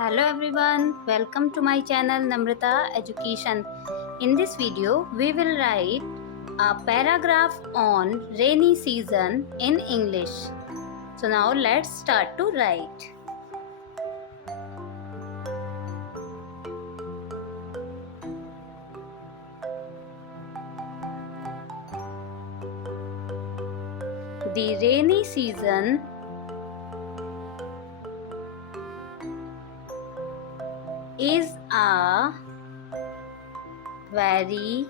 Hello everyone, welcome to my channel Namrata Education. In this video, we will write a paragraph on rainy season in English. So now let's start to write. The rainy season is a very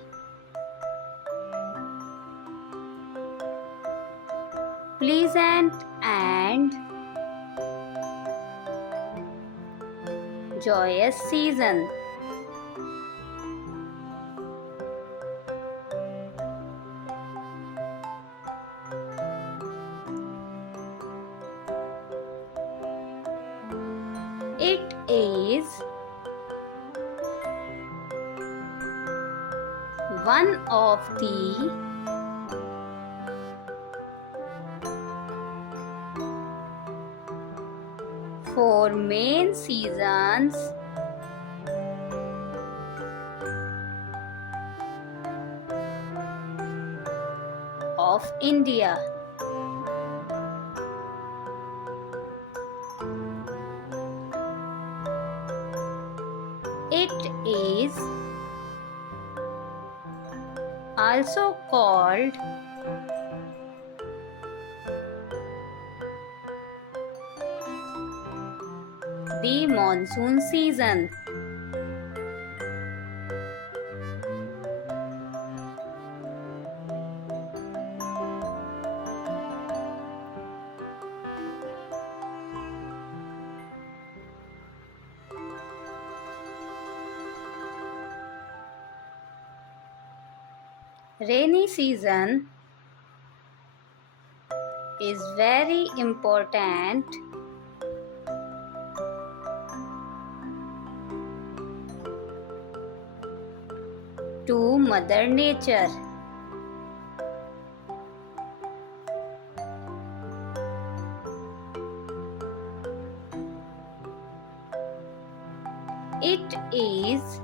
pleasant and joyous season. It is one of the four main seasons of India. It is also called the monsoon season. Rainy season is very important to Mother Nature. It is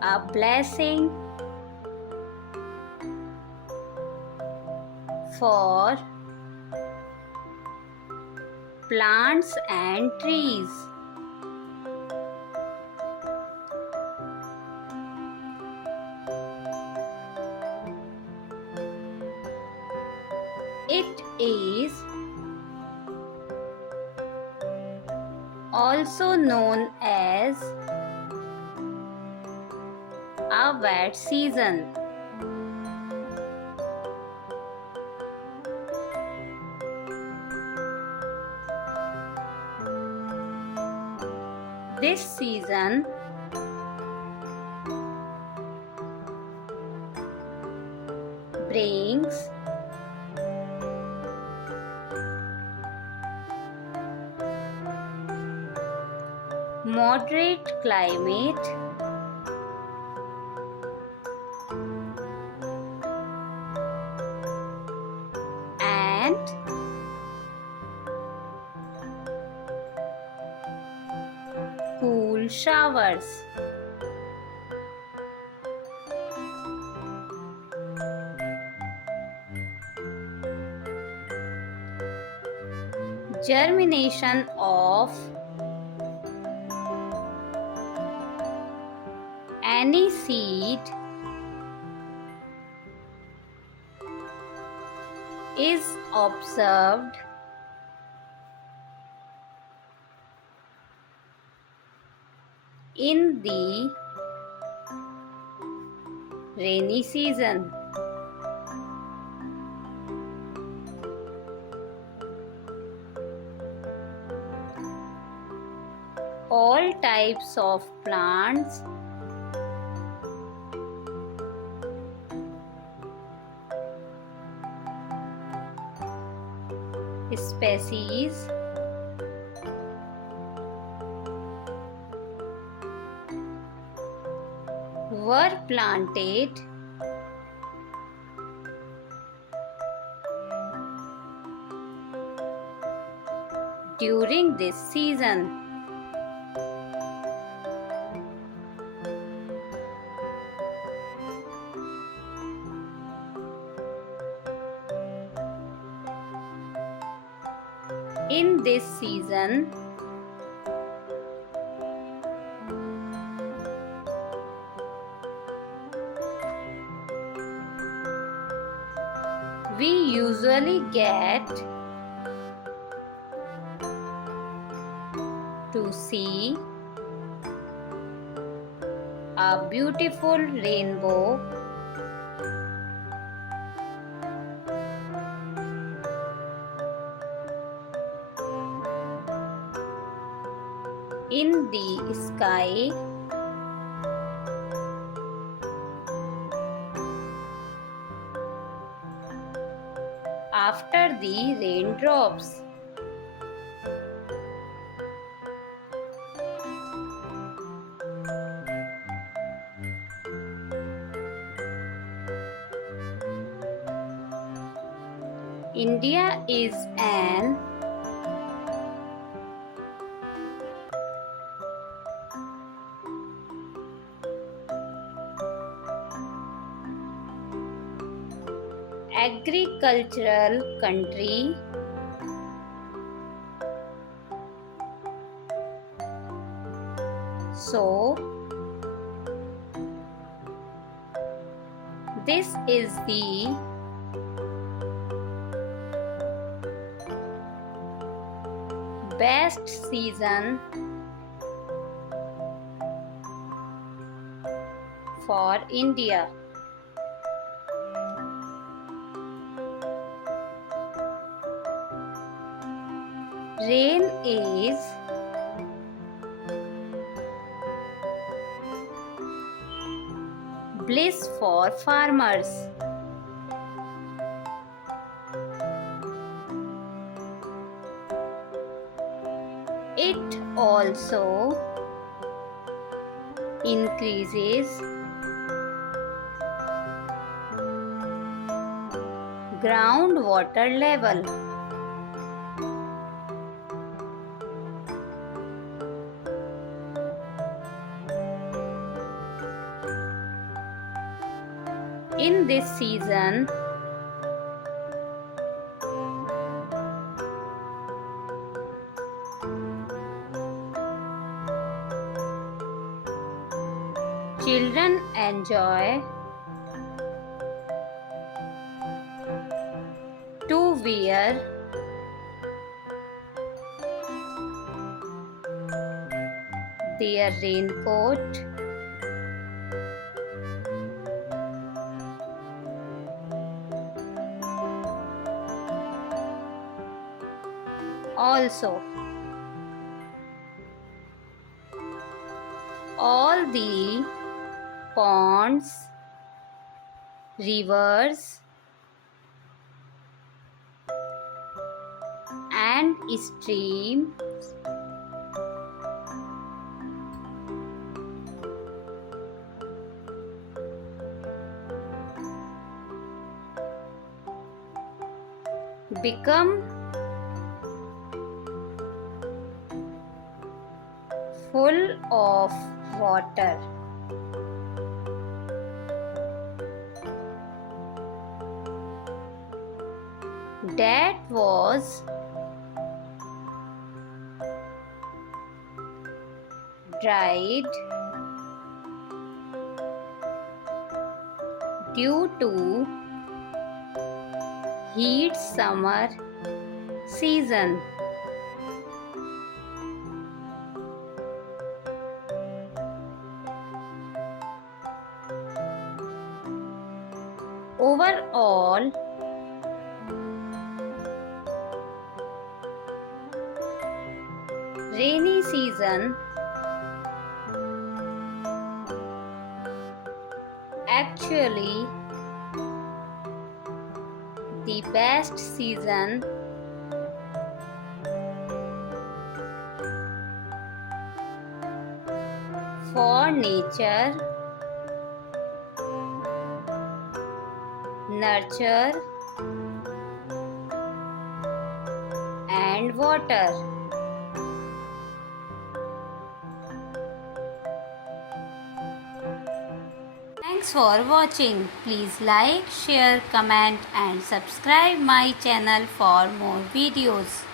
a blessing for plants and trees. It is also known as a wet season. This season brings moderate climate and cool showers. Germination of any seed is observed in the rainy season. All types of plants species were planted during this season. In this season, we usually get to see a beautiful rainbow in the sky. After the raindrops. India is an agricultural country. So, this is the best season for India. Rain is bliss for farmers. It also increases groundwater level. In this season, children enjoy to wear their raincoat also. All the ponds, rivers, and streams become full of water. That was dried due to heat summer season. Overall, rainy season actually the best season for nature, nurture, and water. Thanks for watching. Please like, share, comment and subscribe my channel for more videos.